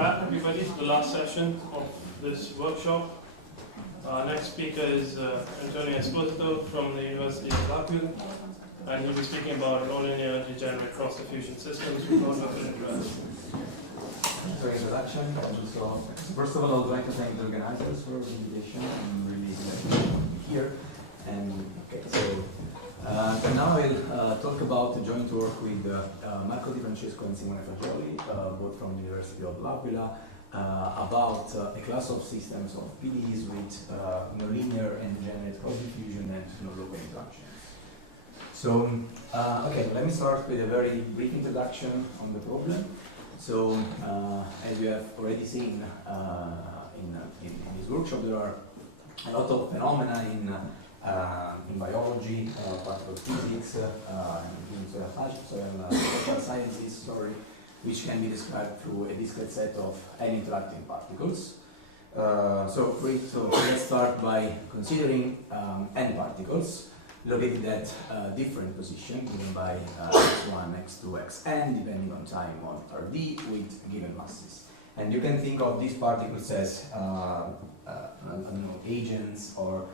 back, everybody, to the last session of this workshop. Our next speaker is Esposito from the University of Latvia, and he'll be speaking about nonlinear degenerate cross-diffusion systems with nonlocal interest. So introduction. So first of all, I would like to thank the organizers for the invitation. I'm really glad to be here. And okay, so now I'll talk about the joint work with Francesco and Fagioli, both from the University of Latvia, about a class of systems of PDEs with nonlinear and degenerate cross-diffusion and nonlocal interactions. So, okay, let me start with a very brief introduction on the problem. So, as you have already seen in this workshop, there are a lot of phenomena in biology, particle physics, in social sciences, which can be described through a discrete set of n-interacting particles. So let's start by considering n particles located at different positions given by x1, x2, xn, depending on time on Rd with given masses. And you can think of these particles as I don't know, agents or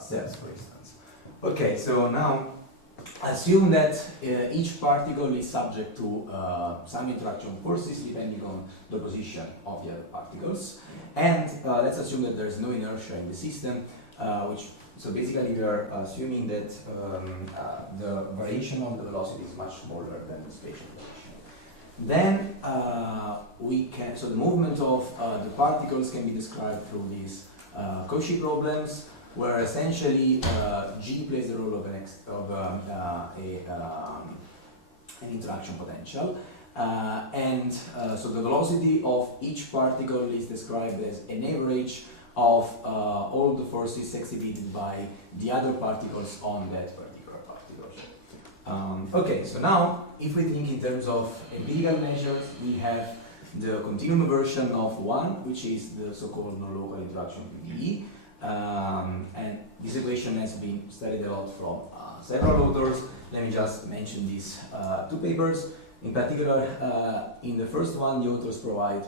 cells, for instance. Okay, so now assume that each particle is subject to some interaction forces depending on the position of the other particles. And let's assume that there is no inertia in the system, so basically we are assuming that the variation of the velocity is much smaller than the spatial variation. Then so the movement of the particles can be described through these Cauchy problems, where essentially G plays the role of an interaction potential. So the velocity of each particle is described as an average of all the forces exhibited by the other particles on that particular particle. Okay, so now if we think in terms of empirical measures, we have the continuum version of one, which is the so-called nonlocal interaction PDE. And this equation has been studied a lot from several authors. Let me just mention these two papers. In particular, in the first one, the authors provide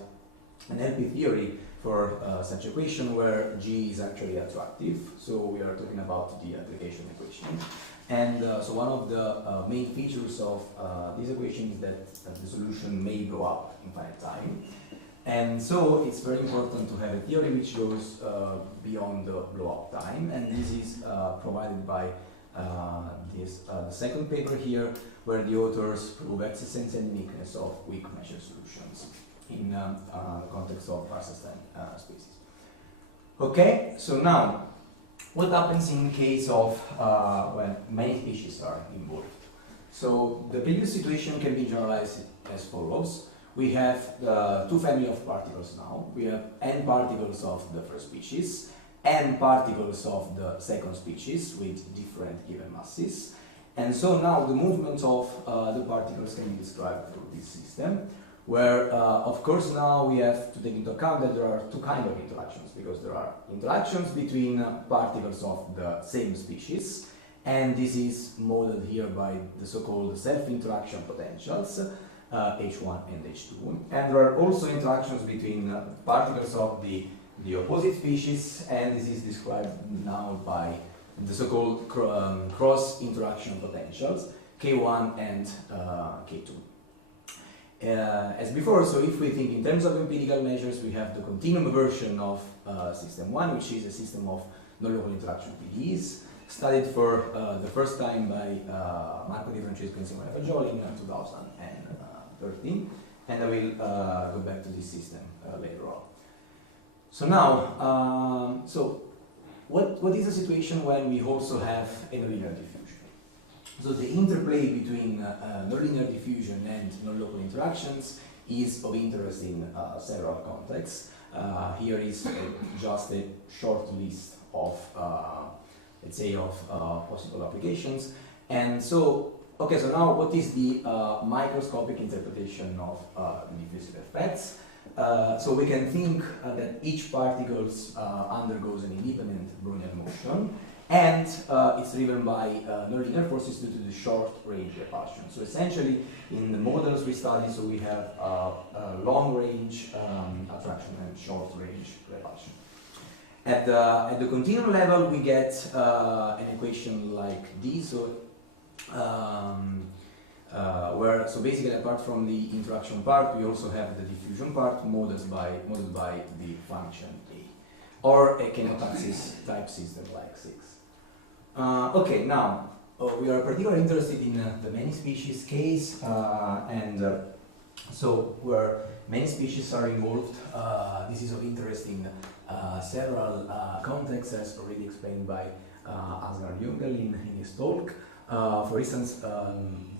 an LP theory for such equation where G is actually attractive. So we are talking about the application equation. And so one of the main features of this equation is that the solution may blow up in finite time. And so it's very important to have a theory which goes beyond the blow-up time. And this is provided by the second paper here, where the authors prove existence and uniqueness of weak measure solutions in the context of Hausdorff spaces. Okay, so now, what happens in case of when many species are involved? So the previous situation can be generalized as follows. We have two family of particles now. We have n particles of the first species, n particles of the second species with different given masses. And so now the movement of the particles can be described through this system, where of course now we have to take into account that there are two kinds of interactions, because there are interactions between particles of the same species, and this is modeled here by the so-called self-interaction potentials, H1 and H2. And there are also interactions between particles of the opposite species, and this is described now by the so-called cross-interaction potentials, K1 and K2. As before, so if we think in terms of empirical measures, we have the continuum version of system 1, which is a system of nonlocal interaction PDEs, studied for the first time by Francesco and Fagioli in 2013, and I will go back to this system later on. So now, what is the situation when we also have a nonlinear diffusion? So the interplay between nonlinear diffusion and nonlocal interactions is of interest in several contexts. Here is just a short list of, let's say, of possible applications. And so, okay, so now what is the microscopic interpretation of diffusive effects? So we can think that each particle undergoes an independent Brownian motion, and it's driven by nonlinear forces due to the short-range repulsion. So essentially, in the models we study, so we have long-range attraction and short-range repulsion. At the continuum level, we get an equation like this. So where basically apart from the interaction part, we also have the diffusion part modeled by the function A, or a kinetotaxis type system like 6. Okay, now we are particularly interested in the many species case, so where many species are involved. This is of interest in several contexts, as already explained by Asger Jungel in his talk. For instance,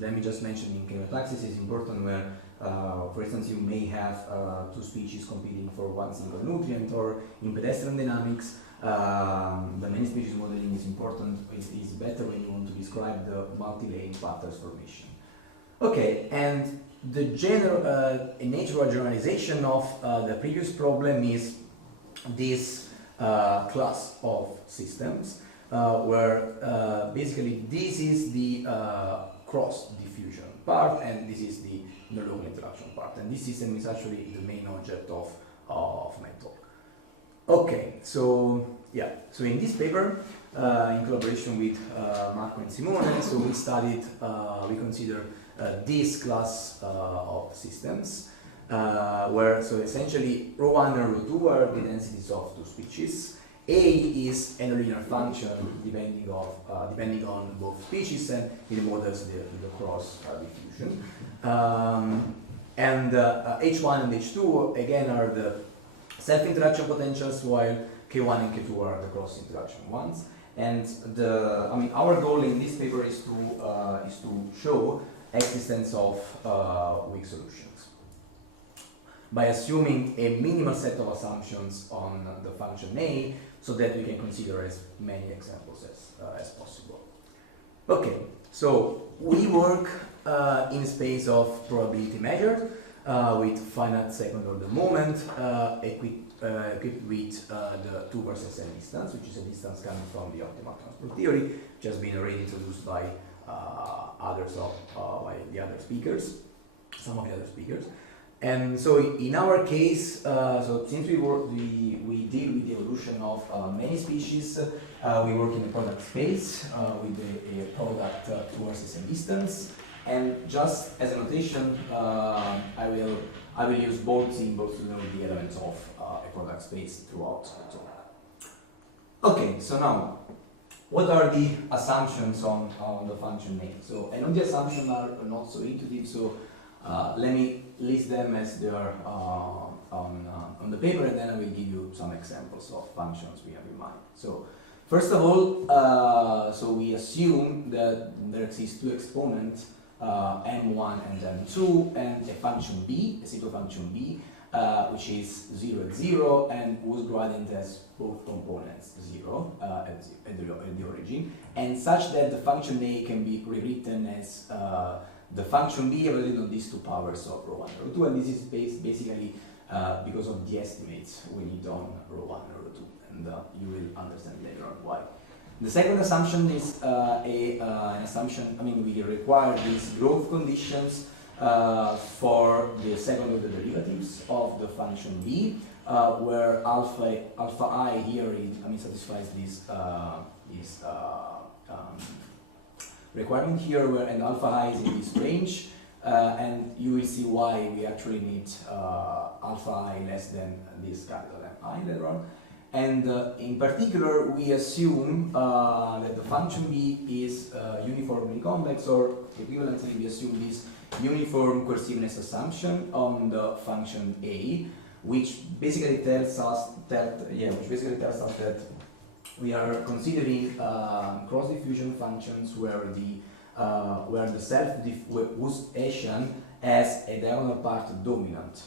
let me just mention in chemotaxis is important where, for instance, you may have two species competing for one single nutrient, or in pedestrian dynamics, the many species modeling is important. It is better when you want to describe the multi-lane patterns formation. Okay, and the natural generalization of the previous problem is this class of systems. Where basically this is the cross-diffusion part, and this is the nonlocal interaction part, and this system is actually the main object of my talk. Okay, so yeah, so in this paper, in collaboration with Marco and Simone, so we studied, we consider this class of systems, where so essentially ρ1 and ρ2 are the densities of two species. A is a nonlinear function depending on both species, and it models the cross diffusion. And H1 and H2 again are the self-interaction potentials, while K1 and K2 are the cross interaction ones. And our goal in this paper is to show existence of weak solutions by assuming a minimal set of assumptions on the function A, so that we can consider as many examples as possible. Okay, so we work in a space of probability measured with finite second order moment equipped with the 2 versus n distance, which is a distance coming from the optimal transport theory, which has been already introduced by by the other speakers, some of the other speakers. And so in our case, so since we deal with the evolution of many species, we work in a product space with a product towards the same distance. And just as a notation, I will use both symbols to denote the elements of a product space throughout the talk. Okay, so now, what are the assumptions on the function A? So, and all the assumptions are not so intuitive, so let me list them as they are on the paper, and then I will give you some examples of functions we have in mind. So, first of all, so we assume that there exist two exponents, m1 and m2, and a function b, a simple function b, which is 0 at 0, and whose gradient has both components 0 at the origin, and such that the function A can be rewritten as the function b evaluated on these two powers of ρ1 and ρ2, and this is basically because of the estimates we need on ρ1 and ρ2, and you will understand later on why. The second assumption is an assumption, we require these growth conditions for the second order derivatives of the function b, where alpha I here satisfies this requirement here, and alpha I is in this range, and you will see why we actually need alpha I less than this capital I later on. And in particular, we assume that the function b is uniformly convex, or equivalently, we assume this uniform coerciveness assumption on the function a, which basically tells us that we are considering cross-diffusion functions where whose Hessian has a diagonal part dominant,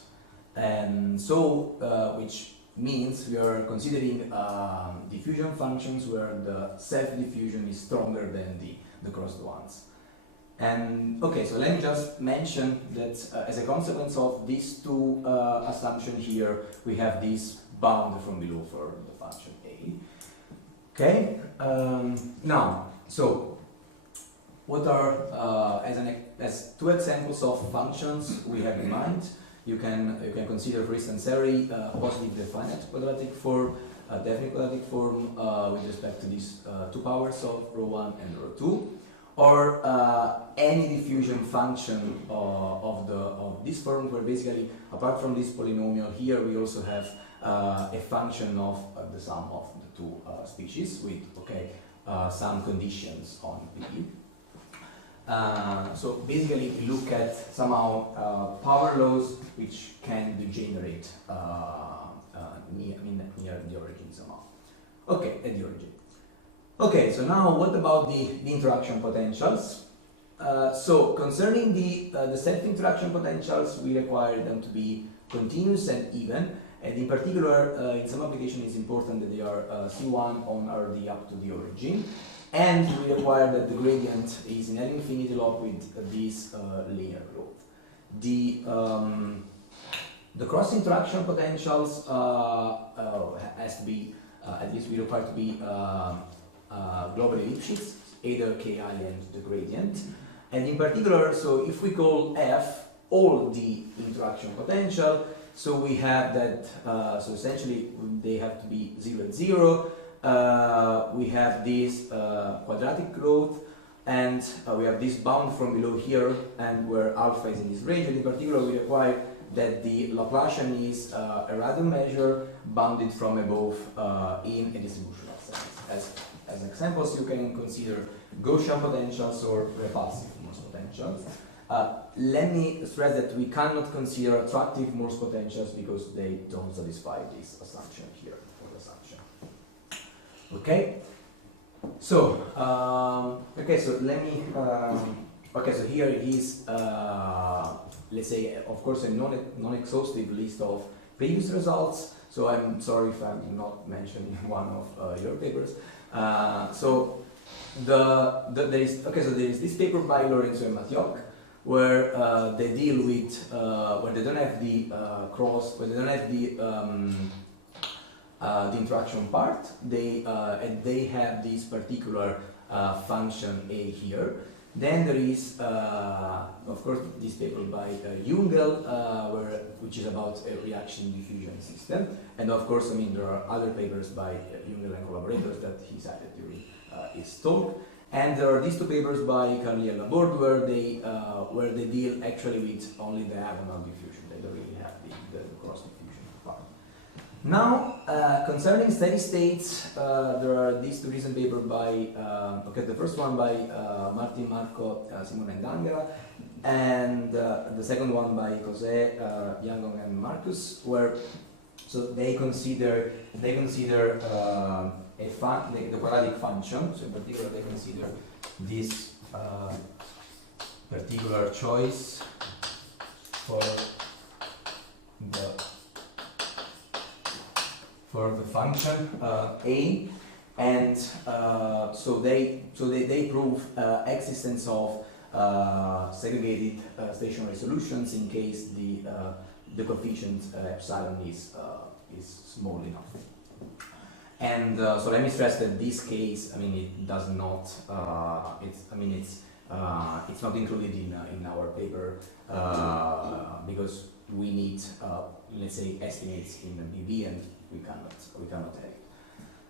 and so which means we are considering diffusion functions where the self-diffusion is stronger than the crossed ones. And okay, so let me just mention that as a consequence of these two assumptions here, we have this bound from below for the function A. Okay. Now, so what are as two examples of functions we have in mind? You can consider, for instance, every positive definite quadratic form, a definite quadratic form with respect to these two powers of rho 1 and rho 2, or any diffusion function of this form, where basically, apart from this polynomial here, we also have a function of the sum of the two species with some conditions on P. So basically, we look at somehow power laws which can degenerate near the origin somehow. Okay, at the origin. Okay, so now what about the interaction potentials? So concerning the self-interaction potentials, we require them to be continuous and even, and in particular, in some application, it's important that they are C1 on RD up to the origin, and we require that the gradient is in L infinity log with this linear growth. The cross-interaction potentials has to be, at least we require to be globally Lipschitz, either Ki and the gradient. And in particular, so if we call F all the interaction potential, so we have that, so essentially they have to be 0 at 0. We have this quadratic growth, and we have this bound from below here, and where alpha is in this range. And in particular, we require that the Laplacian is a random measure bounded from above in a distributional sense. As examples, you can consider Gaussian potentials or repulsive Morse potentials. Let me stress that we cannot consider attractive Morse potentials because they don't satisfy this assumption here. Okay. So so let me. So here it is. Let's say, of course, a non-exhaustive list of previous results. So I'm sorry if I'm not mentioning one of your papers. So there is this paper by Lorenzo and Mathiok, where they deal with where they don't have the interaction part. And they have this particular function A here. Then there is, of course, this paper by Jungel, which is about a reaction diffusion system. And of course, there are other papers by Jungel and collaborators that he cited during his talk. And there are these two papers by Carly and Laborde where they deal actually with only the diagonal diffusion. They don't really have the cross diffusion part. Now, concerning steady states, there are these two recent papers by, the first one by Martin, Marco, Simone and D'Angela, and the second one by José, Yangong and Marcus, where they consider the quadratic function. So in particular, they consider this particular choice for the function A, and so they prove existence of segregated stationary solutions in case the coefficient epsilon is small enough. And so let me stress that this case, it does not, it's not included in our paper because we need, let's say, estimates in BB, and we cannot have it.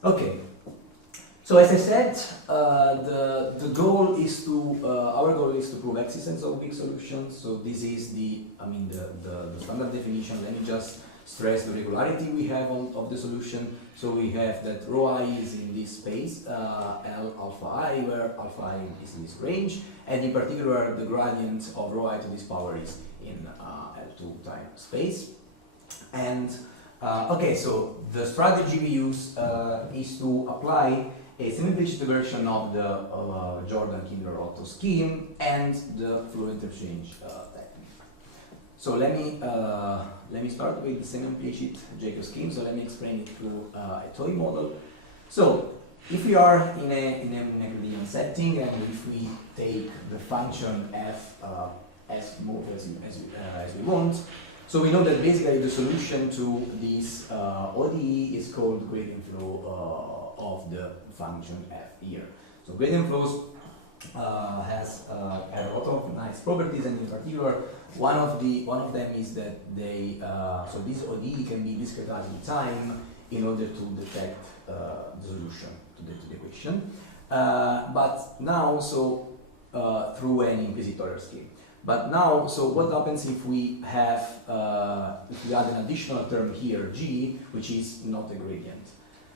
Okay. So as I said, the goal is our goal is to prove existence of weak solutions. So this is the standard definition. Let me just stress the regularity we have of the solution. So we have that rho I is in this space, L alpha I, where alpha I is in this range, and in particular the gradient of rho I to this power is in L2 time space. And so the strategy we use is to apply a semi-implicit version of the JordanKinderlehrer-Otto scheme and the flow interchange technique. So let me start with the semi-implicit JKO scheme. So let me explain it through a toy model. So if we are in a Euclidean setting, and if we take the function f as we want, so we know that basically the solution to this ODE is called gradient flow of the function f here. So gradient flows has a lot of nice properties, and in particular, one of them is that they so this ODE can be discretized in time in order to detect the solution to the equation. But now, so through an inquisitorial scheme. But now, so what happens if we have if we add an additional term here, g, which is not a gradient?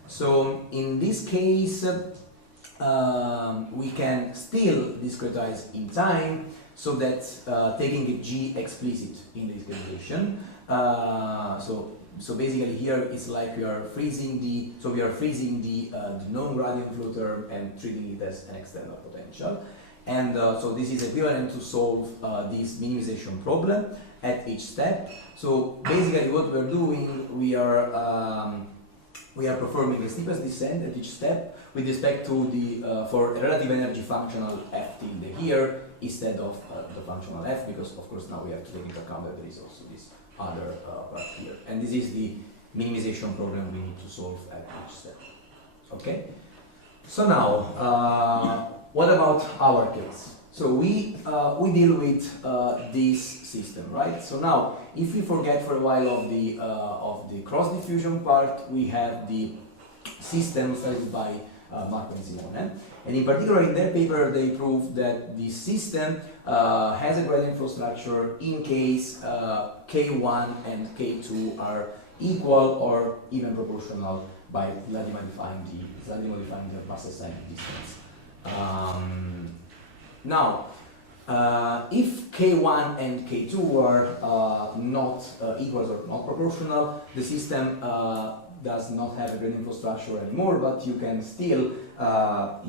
So in this case, we can still discretize in time, so that taking a g explicit in the discretization. So basically here it's like we are freezing the non-gradient flow term and treating it as an external potential. And so this is equivalent to solve this minimization problem at each step. So basically what we're doing, we are performing the steepest descent at each step with respect to the for a relative energy functional f tilde here instead of the functional f, because of course now we have to take into account that there is also this other part here. And this is the minimization problem we need to solve at each step. Okay? So now, what about our case? So we deal with this system, right? So now, if we forget for a while of the cross-diffusion part, we have the system studied by Marco and Simone, and in particular in their paper they proved that the system has a gradient flow structure in case K1 and K2 are equal or even proportional by slightly modifying the passes sign distance. Now, if K1 and K2 are not equal or not proportional, the system does not have a gradient flow structure anymore, but you can still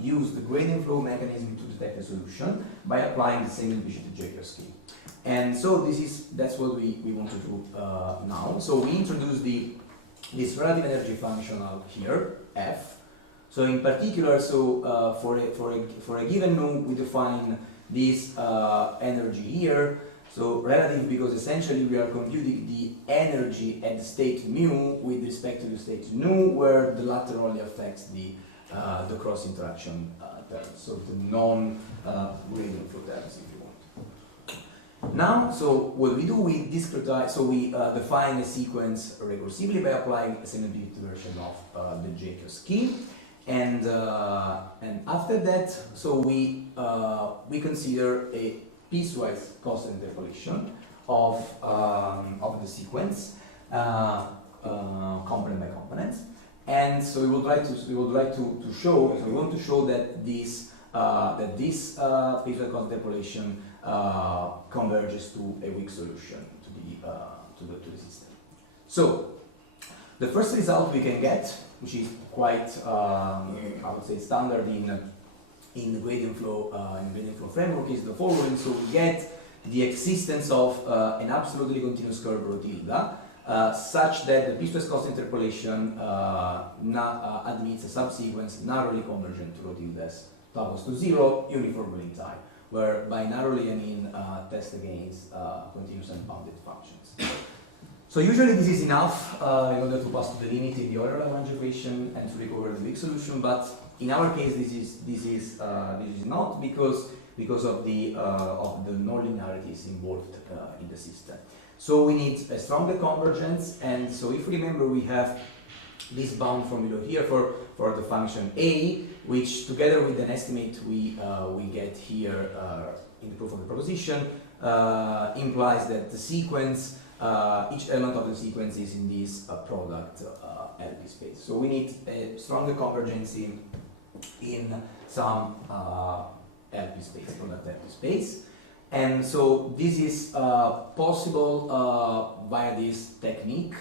use the gradient flow mechanism to detect a solution by applying the Semi-Implicit JKO scheme. And so that's what we want to do now. So we introduce this relative energy functional here, f. So in particular, so for a given node, we define this energy here. So relative because essentially we are computing the energy at the state mu with respect to the state nu, where the latter only affects the cross interaction terms, so the non-gradient flow terms, if you want. Now, so what we do, we discretize. So we define a sequence recursively by applying a semi-implicit version of the JKO scheme. And after that, so we consider a piecewise constant interpolation of the sequence, component by component. And so we would like to show. So we want to show that this piecewise constant interpolation converges to a weak solution to the system. So the first result we can get, which is quite, I would say, standard in the gradient flow framework, is the following. So we get the existence of an absolutely continuous curve rho tilde, such that the piecewise constant interpolation admits a subsequence narrowly convergent to rho tildes topos to 0 uniformly in time, where by narrowly I mean test against continuous and bounded functions. So usually this is enough in order to pass to the limit in the Euler-Lagrange equation and to recover the weak solution. But in our case, this is not because of the non-linearities involved in the system. So we need a stronger convergence, and so if you remember, we have this bound formula here for the function a, which together with an estimate we get here in the proof of the proposition implies that the sequence. Each element of the sequence is in this product LP space. So we need a stronger convergence in some LP space, product LP space. And so this is possible via this technique.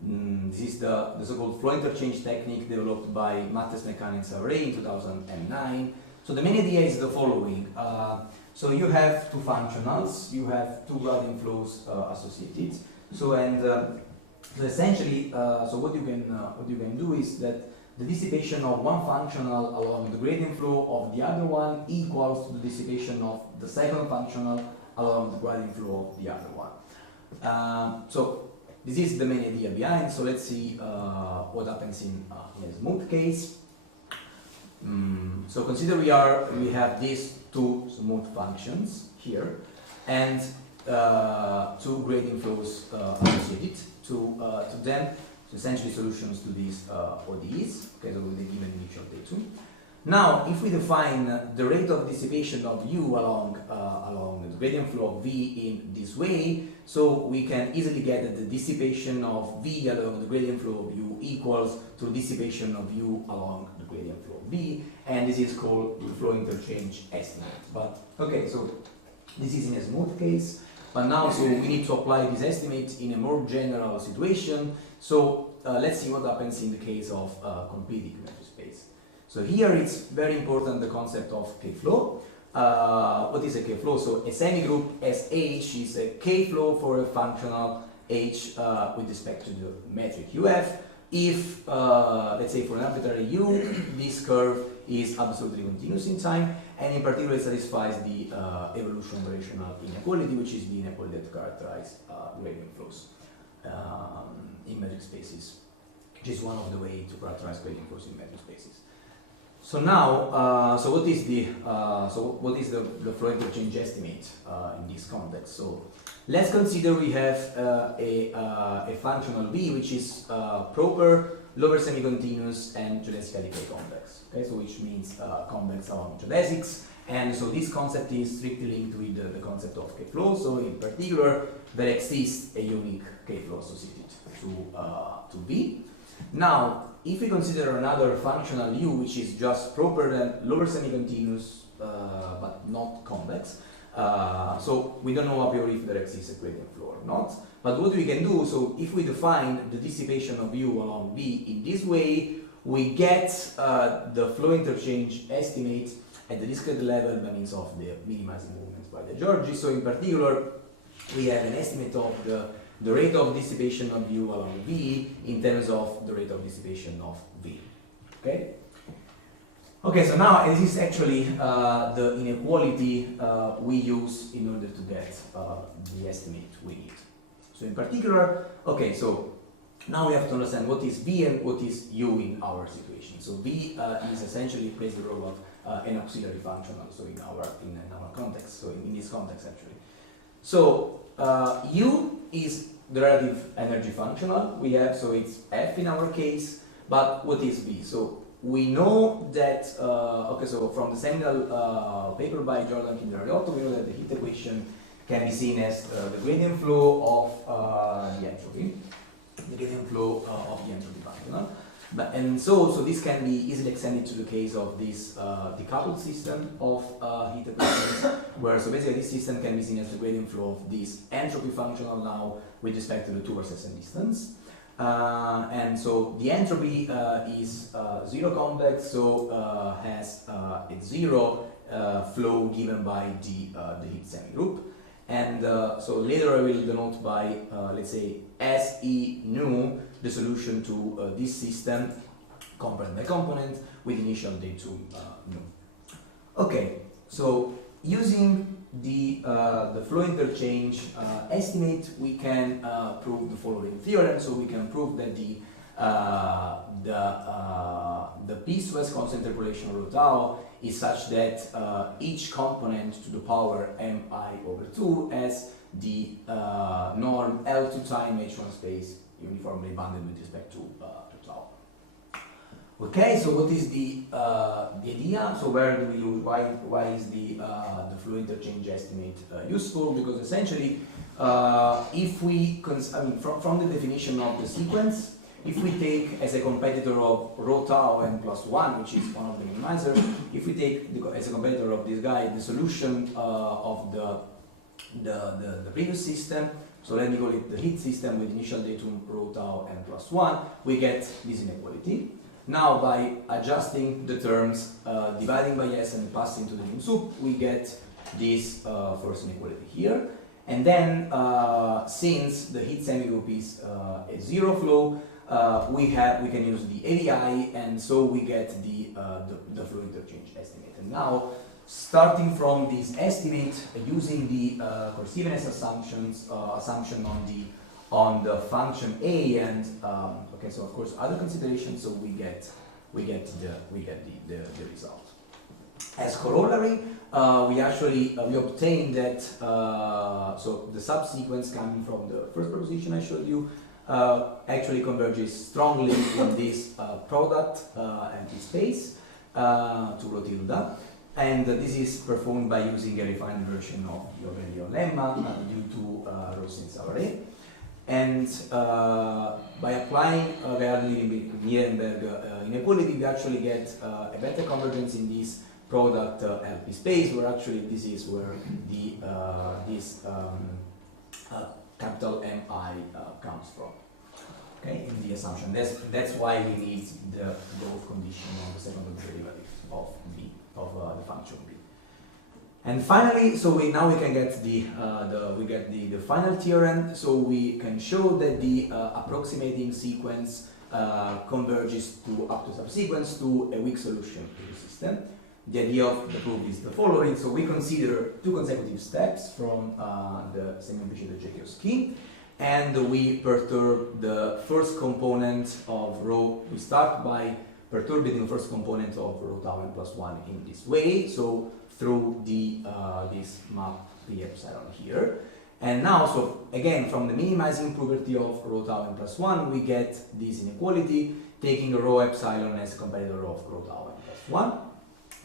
This is the so-called flow interchange technique developed by Mattes, McCann, and Savary in 2009. So the main idea is the following. So you have two functionals, you have two gradient flows associated. So essentially, so what you can do is that the dissipation of one functional along the gradient flow of the other one equals to the dissipation of the second functional along the gradient flow of the other one. So this is the main idea behind. So let's see what happens in a smooth case. So consider we have these two smooth functions here, and two gradient flows associated to them. So essentially solutions to these ODEs, okay, so with the given initial data. Now, if we define the rate of dissipation of U along the gradient flow of V in this way, so we can easily get that the dissipation of V along the gradient flow of U equals to dissipation of U along the gradient flow of V, and this is called the flow interchange estimate. But okay, so this is in a smooth case, but now so we need to apply this estimate in a more general situation. So let's see what happens in the case of complete equivalent space. So here it's very important the concept of K-flow. What is a K-flow? So a semigroup SH is a K-flow for a functional H with respect to the metric UF. If, let's say for an arbitrary U, this curve is absolutely continuous in time, and in particular it satisfies the evolution variational inequality, which is the inequality that characterizes gradient flows in metric spaces, which is one of the ways to characterize gradient flows in metric spaces. So now, so what is the flow interchange estimate in this context? So let's consider we have a functional V which is proper, lower semi-continuous, and geodesically convex. Okay, so which means convex along geodesics, and so this concept is strictly linked with the concept of K-flow. So in particular, there exists a unique K-flow associated to V. Now, if we consider another functional U which is just proper than lower semi-continuous but not convex, so we don't know a priori if there exists a gradient flow or not, but what we can do, so if we define the dissipation of U along V in this way, we get the flow interchange estimate at the discrete level by means of the minimizing movements by the Giorgi. So in particular, we have an estimate of the rate of dissipation of U along V in terms of the rate of dissipation of V. Okay? Okay, so now this is actually the inequality we use in order to get the estimate we need. So in particular, okay, so now we have to understand what is V and what is U in our situation. So V is essentially plays the role of an auxiliary functional, so in our context, so in this context actually. So U is the relative energy functional we have, so it's F in our case, but what is V? So we know that, okay, so from the seminal paper by JordanKinderlehrer-Otto, we know that the heat equation can be seen as the gradient flow of the entropy, functional. And so this can be easily extended to the case of this decoupled system of heat equations, where so basically this system can be seen as the gradient flow of this entropy functional now with respect to the 2 versus n distance. And so the entropy is zero convex, so has a zero flow given by the heat semigroup. And so later I will denote by, let's say, SE nu, the solution to this system, component by component, with initial datum nu. Okay, so using the flow interchange estimate, we can prove the following theorem. So we can prove that the piecewise constant interpolation rho tau is such that each component to the power mi/2 has the norm L2 time H1 space uniformly bounded with respect to tau. Okay, so what is the idea? So where do we use, why is the flow interchange estimate useful? Because essentially, if we, from the definition of the sequence, if we take as a competitor of rho tau n plus 1, which is one of the minimizers, if we take as a competitor of this guy the solution of the previous system, so let me call it the heat system with initial datum rho tau n plus 1, we get this inequality. Now by adjusting the terms, dividing by s and passing to the lim sup, we get this first inequality here. And then since the heat semigroup is a zero flow, we can use the AVI, and so we get the flow interchange estimate. And now, starting from this estimate, using the coerciveness assumption on the on the function A, and okay, so of course other considerations, so we get the result. As corollary, we obtain that so the subsequence coming from the first proposition I showed you actually converges strongly in this product empty space to rho tilde, and this is performed by using a refined version of the Aurelian lemma due to Rosen-Savary. And by applying Garden-Nierenberg inequality, we actually get a better convergence in this product LP space, where actually this is where the capital MI comes from. Okay, in the assumption. That's why we need the both condition on the second order derivative of B of the function B. And finally, so we can get the final theorem. So we can show that the approximating sequence converges to up to subsequence to a weak solution to the system. The idea of the proof is the following. So we consider two consecutive steps from the Semi-Implicit JKO scheme, and we perturb the first component of rho. We start by perturbing the first component of rho tau n plus 1 in this way. So through the this map P epsilon here. And now, so again, from the minimizing property of rho tau n plus 1, we get this inequality, taking rho epsilon as a comparator of rho tau n plus 1.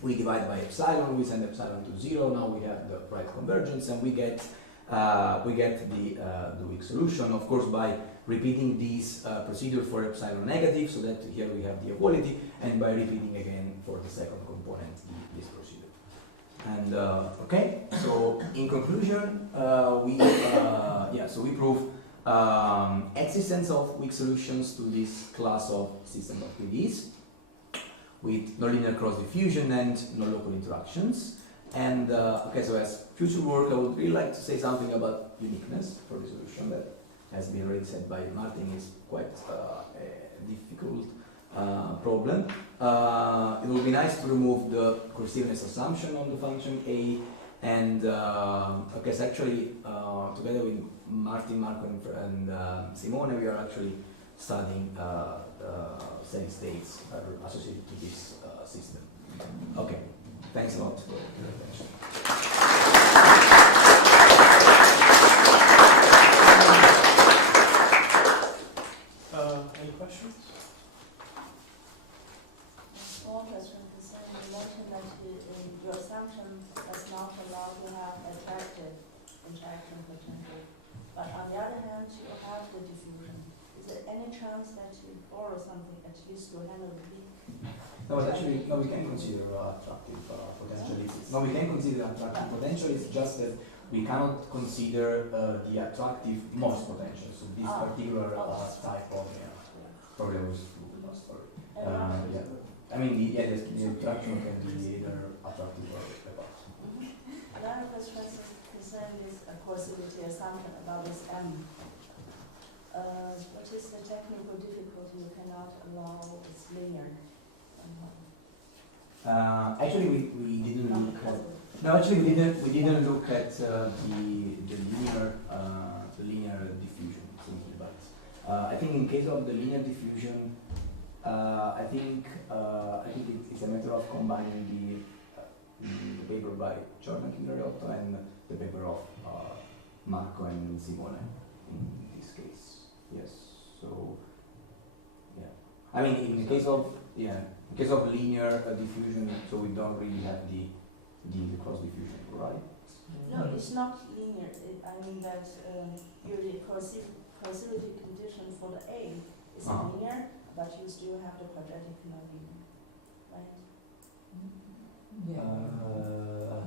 We divide by epsilon, we send epsilon to 0, now we have the right convergence, and we get the weak solution, of course, by repeating this procedure for epsilon negative, so that here we have the equality, and by repeating again for the second component this procedure. And okay, so in conclusion, we prove existence of weak solutions to this class of system of PDEs with nonlinear cross-diffusion and non-local interactions. And okay, so as future work, I would really like to say something about uniqueness for the solution that has been already said by Martin. Is quite a difficult problem. It would be nice to remove the coerciveness assumption on the function A, and okay, so actually together with Martin, Marco, and Simone, we are actually studying steady states associated to this system. Okay, thanks a lot for your attention. Any questions? Small question concerning you mentioned that your assumption does not allow to have attractive interaction potential, but on the other hand, you have the diffusion. Is there any chance that you borrow something at least to handle the peak? No, but actually, no, we can consider attractive potentialities. No, we can consider attractive potentials, just that we cannot consider the attractive most potential. So this particular type of problem is lost for yeah. I mean, the interaction can be either attractive or repulsive. Another question concerning this coercivity assumption about this M. What is the technical difficulty you cannot allow it's linear? Actually, we didn't look at. No, actually, we didn't look at the linear diffusion simply, but I think in case of the linear diffusion, I think it's a matter of combining the paper by JordanKinderlehrer-Otto and the paper of Marco and Simone in this case. Yes. So yeah, I mean in case of linear diffusion, so we don't really have the cross diffusion, right? No, it's not linear. I mean that usually coercivity condition for the A is linear, but you still have the quadratic nonlinear, right?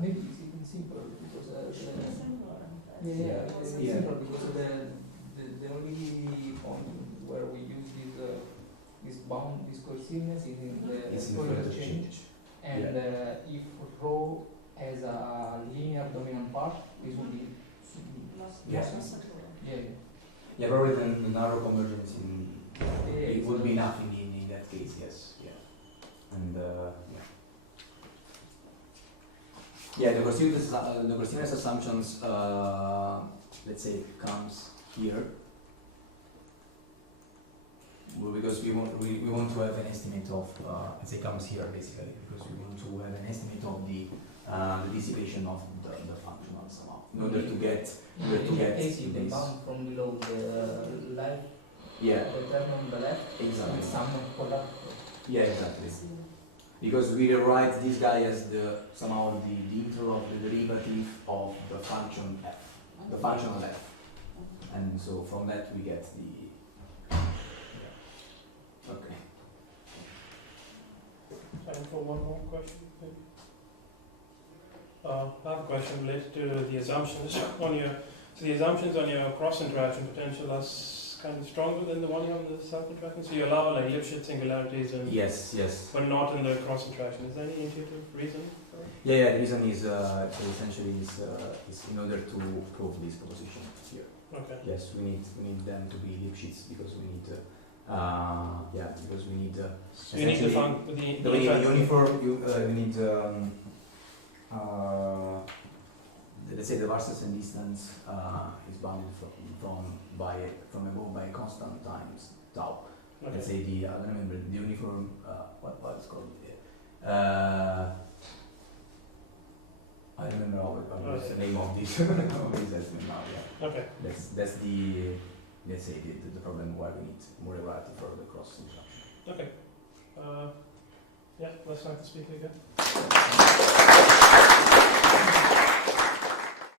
Maybe it's even simpler because It's simpler. it's simpler because the only point where we use this coerciveness is in the interchange, and if rho has a linear dominant part, this will be Yeah, probably the narrow convergence it would be nothing in that case. Yes. Yeah. And the coerciveness assumptions, let's say, comes here, Well, because we want to have an estimate of as it comes here basically, because we want to have an estimate of the dissipation of the functional somehow in order to get case you can bound from below the left, yeah, the term on the left, exactly. and some product. Yeah, exactly. Because we rewrite this guy as the somehow the integral of the derivative of the function f, the function of f, and so from that we get the. Okay. Time for one more question, maybe? I have a question related to the assumptions on your. So the assumptions on your cross interaction potential are kind of stronger than the one on the self interaction. So you allow like Lipschitz singularities and Yes, yes. but not in the cross interaction. Is there any intuitive reason for it? Yeah, the reason is so essentially is in order to prove this proposition here. Okay. Yes, we need them to be Lipschitz because we need because we need So you need the we need uniform. We need let's say the Varsasen distance is bounded from above by constant times tau. Okay. Let's say I don't remember the uniform. What it's called? I remember what's the name of this estimate now. Yeah. Okay. That's the let's say the problem why we need more regularity for the cross interaction. Okay. Yeah, let's thank the speaker again.